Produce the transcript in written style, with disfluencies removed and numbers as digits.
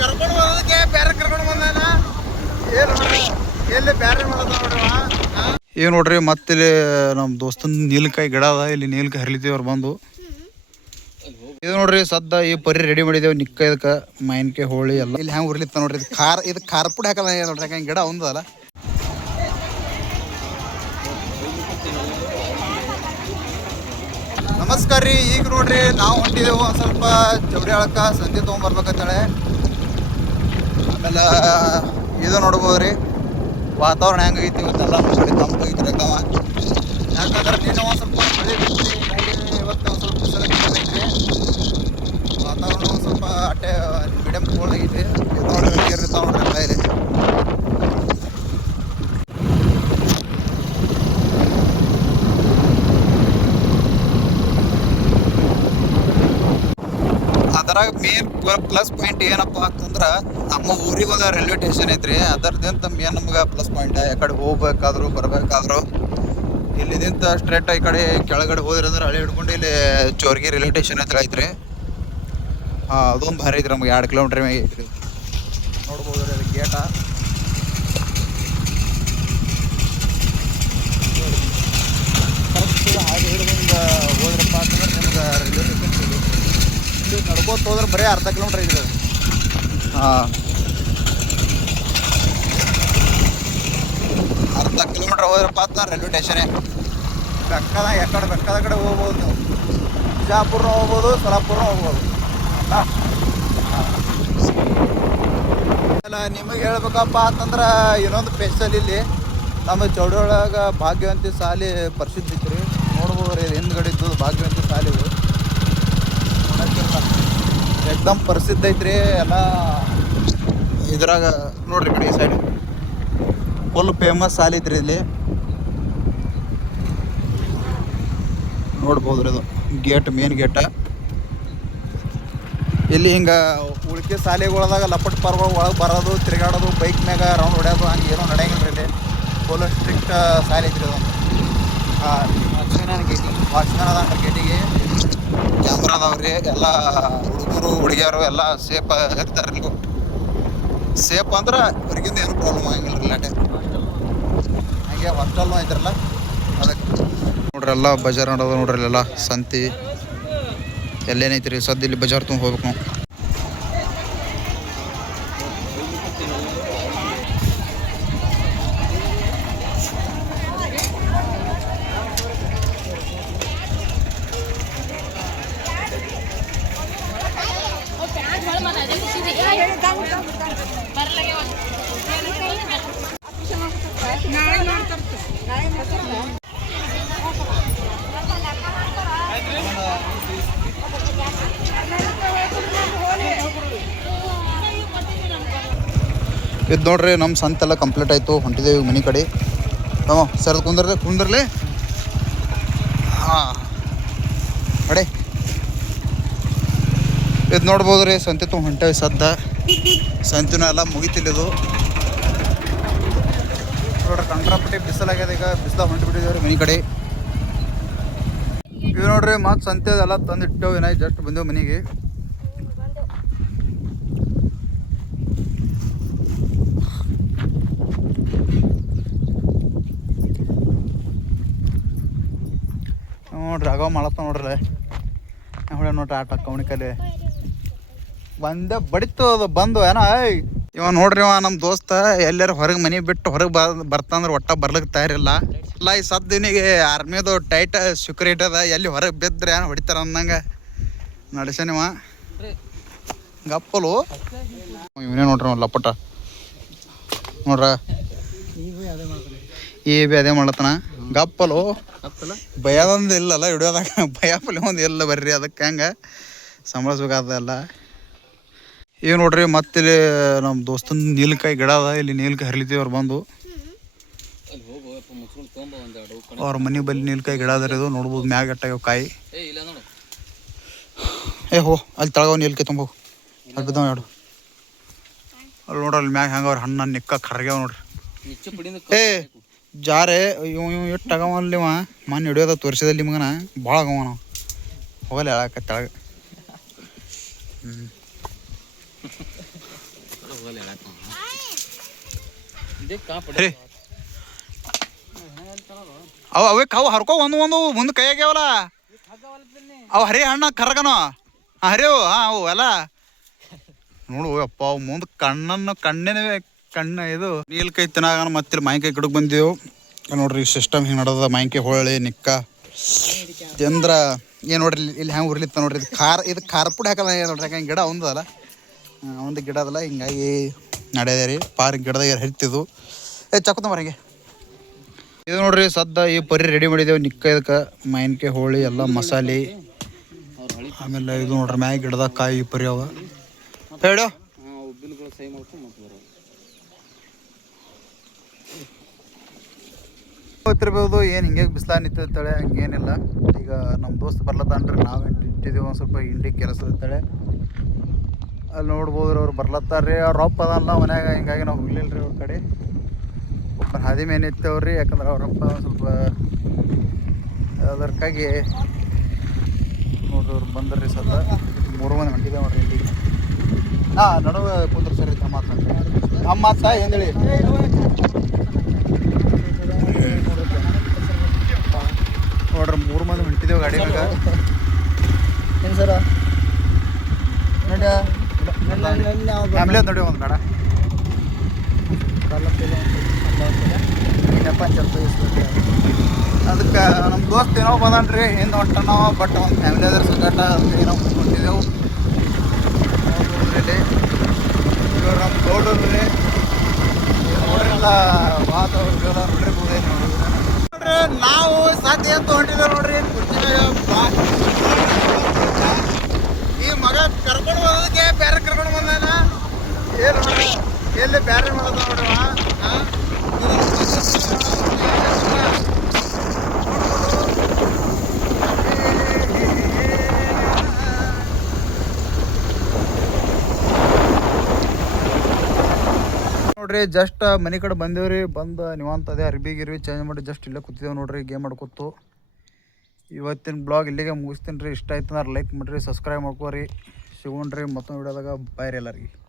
ಕರ್ಕೊಂಡು ಹೋಗೋದಕ್ಕೆ ಬೇರೆ ಕರ್ಕೊಂಡು ಬಂದಾನ ಏನು ಎಲ್ಲಿ ಬೇರೆ ಮಾಡೋದ ನೋಡ್ರಿ. ಏನು ನೋಡ್ರಿ ಮತ್ತೆ ಇಲ್ಲಿ ನಮ್ಮ ದೋಸ್ತನ ನೀಲಕಾಯಿ ಗಿಡ ಅದ. ಇಲ್ಲಿ ನೀಲಕಾಯಿ ಹರಿಲಿತೀವಿ ಅವ್ರು ಬಂದು. ಇದು ನೋಡ್ರಿ ಸದ್ದ ಈ ಪರಿ ರೆಡಿ ಮಾಡಿದೇವು. ನಿಕ್ಕ ಇದಕ್ಕೆ ಮಾವಿನಕಾಯಿ ಹೋಳಿ ಎಲ್ಲ ಇಲ್ಲಿ ಹೆಂಗೆ ಉರ್ಲಿತ್ತ ನೋಡ್ರಿ. ಇದು ಖಾರ ಪುಡಿ ಹಾಕಲ್ಲ ನೋಡ್ರಿ, ಯಾಕಂಗೆ ಗಿಡ ಒಂದಲ್ಲ. ನಮಸ್ಕಾರ ರೀ. ಈಗ ನೋಡ್ರಿ ನಾವು ಹೊಂಟಿದೆವು ಒಂದು ಸ್ವಲ್ಪ ಚೌಡಿ ಆಳಕ್ಕೆ ಸಂಜೆ ತೊಗೊಂಬರ್ಬೇಕಂತೇಳೆ. ಆಮೇಲೆ ಇದು ನೋಡ್ಬೋದ್ರಿ ವಾತಾವರಣ ಹೆಂಗೈತಿ ಇವತ್ತೆಲ್ಲ ನೋಡಿ, ತಂಪಾಗೈತಿ ರಕಮ. ಯಾಕಂದ್ರೆ ನೀನು ಒಂದು ಸ್ವಲ್ಪ ಮಳೆ ಬಿತ್ತು, ಇವತ್ತು ಒಂದು ಸ್ವಲ್ಪ ಬಿಸಿಲೈತಿ. ವಾತಾವರಣ ಒಂದು ಸ್ವಲ್ಪ ಅಟ್ಟೆ ಮೀಡಿಯಮ್ ಕೋಲ್ಡ್ ಆಗೈತಿ. ಇದು ನೋಡ್ರಿ ನೀರು ಇರ್ತಾವ ನೋಡ್ರಿ ಎಲ್ಲ ಇಲ್ಲಿ. ಅದ್ರಾಗ ಮೇನ್ ಪ್ಲಸ್ ಪಾಯಿಂಟ್ ಏನಪ್ಪ ಅಂತಂದ್ರೆ ನಮ್ಮ ಊರಿಗೆ ಒಂದು ರೈಲ್ವೆ ಸ್ಟೇಷನ್ ಐತ್ರಿ. ಅದರದಿಂದ ಮೇನ್ ನಮ್ಗೆ ಪ್ಲಸ್ ಪಾಯಿಂಟ್. ಯಾಕಡೆ ಹೋಗ್ಬೇಕಾದ್ರು ಬರಬೇಕಾದ್ರು ಇಲ್ಲಿದಿಂತ ಸ್ಟ್ರೇಟ್ ಈ ಕಡೆ ಕೆಳಗಡೆ ಹೋದ್ರಿ ಅಂದ್ರೆ ಹಳೆ ಹಿಡ್ಕೊಂಡು ಇಲ್ಲಿ ಚೋರ್ಗಿ ರೈಲ್ವೆ ಸ್ಟೇಷನ್ ಹತ್ರ ಐತ್ರಿ. ಅದೊಂದು ಭಾರಿ ಐತ್ರಿ. ನಮ್ಗೆ 2 ಕಿಲೋಮೀಟ್ರ್ ಮ್ಯಾಗೆ ಐತ್ರಿ. ನೋಡ್ಬೋದು ರೀ ಅದು ಗೇಟ. ಹಾಗೆ ಹಿಡಿದು ಹಿಂಗೆ ಹೋದ್ರಪ್ಪ ಅಂತಂದ್ರೆ ನಿಮ್ಗೆ ರೈಲ್ವೆ ಸ್ಟೇಷನ್ ಇಲ್ಲಿ ನಡ್ಕೋತ ಹೋದ್ರೆ ಬರೀ ಅರ್ಧ ಕಿಲೋಮೀಟ್ರ್ ಐತ್ರಿ ಅದು. ಅರ್ಧ ಕಿಲೋಮೀಟ್ರ್ ಹೋದ್ರಪ್ಪ ಅಂತ ರೈಲ್ವೆ ಸ್ಟೇಷನೇ. ಬೇಕಾದ ಕಡೆ ಹೋಗ್ಬೋದು ನೀವು. ಬಿಜಾಪುರನ ಹೋಗ್ಬೋದು, ಸೊಲ್ಲಾಪುರನ ಹೋಗ್ಬೋದು. ಅಲ್ಲ ನಿಮಗೆ ಹೇಳ್ಬೇಕಪ್ಪ ಅಂತಂದ್ರೆ ಇನ್ನೊಂದು ಸ್ಪೆಷಲ್ ಇಲ್ಲಿ ನಮ್ಮ ಚೌಡಿ ಒಳಗೆ ಭಾಗ್ಯವಂತಿ ಶಾಲೆ ಪ್ರಸಿದ್ಧ ಐತ್ರಿ. ನೋಡ್ಬೋದು ರೀ ಹಿಂದ್ಗಡೆ ಇದ್ದು ಭಾಗ್ಯವಂತಿ ಶಾಲೆ ಇದು ಏಕ್ದಮ್ ಪ್ರಸಿದ್ಧ ಐತ್ರಿ. ಎಲ್ಲ ಇದ್ರಾಗ ನೋಡ್ರಿ ಕಡೆ ಈ ಸೈಡ್ ಫುಲ್ ಫೇಮಸ್ ಶಾಲೆ ಐತ್ರಿ. ಇಲ್ಲಿ ನೋಡ್ಬೋದು ರೀ ಅದು ಗೇಟ್, ಮೇನ್ ಗೇಟ. ಇಲ್ಲಿ ಹಿಂಗೆ ಉಳಿಕೆ ಶಾಲೆಗಳದಾಗ ಲಪಟ್ ಪಾರ್ಗಳು ಒಳಗೆ ಬರೋದು, ತಿರುಗಾಡೋದು, ಬೈಕ್ ಮ್ಯಾಗ ರೌಂಡ್ ಹೊಡ್ಯೋದು ಹಂಗೆ ಏನೋ ನಡೆಯಂಗಿಲ್ಲ ರೀ. ಇಲ್ಲಿ ಫುಲ್ ಸ್ಟ್ರಿಕ್ಟ್ ಶಾಲೆ ಐತ್ರಿ ಅದು. ವಾಚ್ಮ್ಯಾನ್ ಅದ ಗೇಟಿಗೆ. ಕ್ಯಾಮ್ರಾ ಅದಾವ್ರಿ. ಎಲ್ಲ ಹುಡುಗರು ಹುಡುಗಿಯರು ಎಲ್ಲ ಸೇಫ್ ಇರ್ತಾರೆ ಇಲ್ಲಿ. ಸೇಫ್ ಅಂದ್ರೆ ಅವ್ರಿಗಿಂದ ಏನು ಪ್ರಾಬ್ಲಮ್ ಆಗಂಗಿಲ್ಲ ರೀ. ಲಾಟೆ ಹಾಗೆ ಹಾಸ್ಟೆಲ್ನೂ ಐತ್ರಲ್ಲ ಅದಕ್ಕೆ ನೋಡ್ರಿ. ಎಲ್ಲ ಬಜಾರ್ ನೋಡೋದು ನೋಡ್ರಿ. ಎಲ್ಲ ಸಂತಿ ಎಲ್ಲೇನೈತಿ ರೀ. ಸದ್ಯ ಇಲ್ಲಿ ಬಜಾರ್ ತುಂಬ ಹೋಗ್ಬೇಕು ನಾವು. ಇದು ನೋಡ್ರಿ ನಮ್ಮ ಸಂತೆಲ್ಲ ಕಂಪ್ಲೀಟ್ ಆಯಿತು. ಹೊಂಟಿದ್ದೇವೆ ಮನೆ ಕಡೆ. ಸರ್ ಕುಂದ್ರಲಿ. ಹಾಂ ಅಡೆ ಇದು ನೋಡ್ಬೋದು ರೀ. ಸಂತೆ ತುಂಬ ಹೊಂಟೇವಿ ಸದ್ದ. ಸಂತಿನೂ ಎಲ್ಲ ಮುಗಿತಿಲ್ಲಿದು ನೋಡ್ರಿ. ಕಂಡ್ರಾಪಟ್ಟಿ ಬಿಸಿಲಾಗ್ಯದ. ಈಗ ಬಿಸಿಲಾಗ ಹೊಂಟಿಬಿಟ್ಟಿದ್ದೇವೆ ರೀ ಮನೆ ಕಡೆ. ಇವು ನೋಡ್ರಿ ಮತ್ತು ಸಂತೆ ಎಲ್ಲ ತಂದಿಟ್ಟೆವು. ಏನಾಯ್ತು ಜಸ್ಟ್ ಬಂದೆವು ಮನೆಗೆ. ನೋಡ್ರಿ ಆಗ ಮಾಡತ್ತ ನೋಡ್ರಿ. ಹೊಳೆ ನೋಡ್ರಿ ಆಟ ಕವಣಿಕಲ್ಲಿ ಬಂದೆ ಬಡಿತು ಅದು ಬಂದು ಏನೋ. ಇವ ನೋಡ್ರಿ ಇವ ನಮ್ಮ ದೋಸ್ತ ಎಲ್ಲಾರು ಹೊರಗೆ ಮನೆ ಬಿಟ್ಟು ಹೊರಗೆ ಬರ್ತಂದ್ರೆ ಒಟ್ಟ ಬರ್ಲಿಕ್ಕೆ ತಯಾರಿಲ್ಲ. ಇಲ್ಲ ಈ ಸದ್ದಿನಿಗೆ ಆರ್ಮಿದು ಟೈಟ್ ಸೆಕ್ಯೂರಿಟಿ ಅದ. ಎಲ್ಲಿ ಹೊರಗೆ ಬಿದ್ದರೆ ಏನು ಹೊಡಿತಾರ ಅನ್ನಂಗೆ ನಡೆಸನಿವ ಗಪ್ಪಲು. ಇವನೇ ನೋಡ್ರಿ ಲಪಟ ನೋಡ್ರ. ಬಿ ಅದೇ ಮಾಡ್ಲತ್ತನ ಗಪ್ಪಲು. ಭಯದೊಂದು ಇಲ್ಲಲ್ಲ ಹಿಡಿಯೋದಾಗ. ಭಯಪಲ್ಲಿ ಒಂದು ಇಲ್ಲ ಬರ್ರಿ. ಅದಕ್ಕೆ ಹಂಗೆ ಸಂಭಳಿಸ್ಬೇಕಾದಲ್ಲ. ಈಗ ನೋಡ್ರಿ ಮತ್ತಿಲ್ಲಿ ನಮ್ಮ ದೋಸ್ತನ ನೀಲಕಾಯಿ ಗಿಡ ಅದ. ಇಲ್ಲಿ ನೀಲಕಾಯಿ ಹರಿಲಿತೀವಿ ಅವ್ರು ಬಂದು. ಅವ್ರ ಮನೆ ಬಲ್ಲಿ ನೀಲಕಾಯಿ ಗಿಡ ಅದ. ಇದು ನೋಡ್ಬೋದು ಮ್ಯಾಗ ಎಟ್ಟಾಗ್ಯಾವ ಕಾಯಿ. ಹೋ ಅಲ್ಲಿ ತಳಗ ನೀಲಕಾಯಿ ತುಂಬ ಅಲ್ಲಿ ಬಿದ್ದಾವ ಎರಡು. ಅಲ್ಲಿ ನೋಡ್ರಿ ಅಲ್ಲಿ ಮ್ಯಾಗ ಹೆಂಗವ್ರಿ ಹಣ್ಣು ನಿಕ್ಕ ಕರ್ಗ್ಯಾವ ನೋಡ್ರಿ. ಜಾರೆ ಇವ್ ಎಷ್ಟು ಆಗವಲ್ಲಿವ ಮನೆ ಹಿಡಿಯೋದ ತೋರಿಸಿದಲ್ಲಿ ಮಗನ ಭಾಳ ಆಗವ. ನಾವು ಹೋಗಲ್ಲ ಹೇಳಕ್ಕೆ ತೆಳಗ. ರೀ ಅವೇ ಕಾವು ಹರ್ಕೋ ಒಂದು ಮುಂದೆ ಕೈ ಆಗ್ಯಾವಲ್ಲ ಅವು ಹರಿ ಹಣ್ಣ ಕರ್ಗನೋ ಹರಿವು ಅವು ಎಲ್ಲ ನೋಡು ಅಪ್ಪ ಅವು ಮುಂದೆ ಕಣ್ಣಿನ ಇದು ನೀಲ್ ಕೈ ತಿನ್ನಾಗ ಮತ್ತೆ ಮಾಯಿಕಾಯಿ ಗಿಡಕ್ಕೆ ಬಂದೆವು ನೋಡ್ರಿ ಸಿಸ್ಟಮ್ ಹಿಂಗೆ ನಡೆದ ಮಾಯಿಕಾಯಿ ಹೊಳ್ಳಿ ನಿಕ್ಕ ಚಂದ್ರ ಏನು ನೋಡ್ರಿ ಇಲ್ಲಿ ಹೆಂಗೆ ಉರ್ಲಿತ್ತ ನೋಡ್ರಿ ಇದು ಖಾರ ಪುಡಿ ಹಾಕಲ್ಲ ನೋಡ್ರಿ ಯಾಕೆ ಗಿಡ ಒಂದಲ್ಲ ಒಂದು ಗಿಡ ಅದಲ್ಲ ಹಿಂಗಾಗಿ ನಡೆಯದೆ ರೀ ಗಿಡದಾಗ ಹರಿತಿದ್ವು ಚಕ್ಕೊತ ಮರಂಗೆ ಇದು ನೋಡ್ರಿ ಸದ್ದ ಈ ಪರಿ ರೆಡಿ ಮಾಡಿದ್ದೇವೆ ನಿಕ್ಕ ಇದಕ್ಕೆ ಮಾವಿನಕಾಯಿ ಹೋಳಿ ಎಲ್ಲ ಮಸಾಲೆ ಆಮೇಲೆ ಇದು ನೋಡ್ರಿ ಮ್ಯಾಗ ಗಿಡದಾಗ ಕಾಯಿ ಪರಿ ಅವ ಹೇಳು ಗೊತ್ತಿರ್ಬೋದು ಏನು ಹಿಂಗೆ ಬಿಸಿಲ ನಿಂತಿರ್ತಾಳೆ ಹಂಗೇನಿಲ್ಲ ಈಗ ನಮ್ಮ ದೋಸ್ತ್ ಬರ್ಲತ್ತಾನ್ರಿ ನಾವು ಇಟ್ಟಿದ್ದೀವಿ ಒಂದು ಸ್ವಲ್ಪ ಇಂಡಿ ಕೆಲಸ ಇರ್ತಾಳೆ ಅಲ್ಲಿ ನೋಡ್ಬೋದು ಅವ್ರು ಬರ್ಲತ್ತಾರ್ರಿ ಅವ್ರು ರೊಪ್ಪ ಅದಲ್ಲ ಮನ್ಯಾಗ ಹಿಂಗಾಗಿ ನಾವು ಹೋಗ್ಲಿಲ್ಲ ರೀ ಅವ್ರ ಕಡೆ ಒಬ್ಬರು ಹಾದಿ ಮೇಲೆ ನಿಂತೇವ್ರಿ ಯಾಕಂದ್ರೆ ಅವ್ರಪ್ಪ ಸ್ವಲ್ಪ ಅದಕ್ಕಾಗಿ ನೋಡ್ರಿ ಅವ್ರು ಬಂದ್ರಿ ಸದ್ದ 3 ಮಂದಿ ಹೊಂಟಿದ್ದೇವೆ ನೋಡ್ರಿ ಇಂಡಿಗೆ ನಡುವೆ ಕುಂದ್ರ ಸರಿ ನಮ್ಮ ಮಾತ ಏನೇಳಿ ನೋಡ್ರಿ 3 ಮಂದಿ ಹೊಂಟಿದ್ದೇವೆ ಗಾಡಿ ಮ್ಯಾಗ ಏನು ಸರ ಫ್ಯಾಮಿಲಿ ನೋಡಿ ಒಂದು ಬೇಡ ಅದಕ್ಕೆ ನಮ್ಮ ದೋಸ್ತ್ ಏನೋ ಬಂದನ್ರಿ ಹಿಂದೆ ಹೊಂಟನೋ ಬಟ್ ಒಂದು ಫ್ಯಾಮಿಲಿ ಅದ್ರ ಸಂಕಟ ಅದಕ್ಕೆ ಏನೋ ಹೊಂಟಿದ್ದೆವು ನೋಡ್ರಿ ಇವ್ರು ನಮ್ಮ ಗೌಡ್ರಿ ನೋಡ್ರಿಲ್ಲ ವಾತಾವರಣ ನೋಡ್ರಿ ನೋಡ್ರಿ ನಾವು ಸಾಧ್ಯ ಅಂತ ಹೊಂಟಿದ್ದೇವೆ ನೋಡ್ರಿ ಈ ಮಗ ಕರ್ಕೊಂಡು ಬಂದಕ್ಕೆ ಬೇರೆ ಕರ್ಕೊಂಡು ಬಂದಾನ ಏನು ಎಲ್ಲಿ ಬೇರೆ ಮಾಡೋದು ನೋಡ್ರಿ ನೋಡ್ರಿ ಜಸ್ಟ್ ಮನೆ ಕಡೆ ಬಂದೇವ್ರಿ ಬಂದು ನೀವಂತದೇ ಅರ್ಬಿ ಚೇಂಜ್ ಮಾಡಿ ಜಸ್ಟ್ ಇಲ್ಲೇ ಕೂತಿದ್ದೇವೆ ನೋಡ್ರಿ ಗೇಮ್ ಆಡ್ಕೊತು ಇವತ್ತಿನ ಬ್ಲಾಗ್ ಇಲ್ಲಿಗೆ ಮುಗಿಸ್ತೀನಿ ರೀ ಇಷ್ಟ ಆಯ್ತು ಅಂದ್ರೆ ಲೈಕ್ ಮಾಡಿರಿ ಸಬ್ಸ್ಕ್ರೈಬ್ ಮಾಡ್ಕೋರಿ ಸಿಗೋಣ್ರಿ ಮತ್ತೊಂದು ವಿಡಿಯೋದಾಗ ಬಾಯ್ ರೀ ಎಲ್ಲರಿಗೆ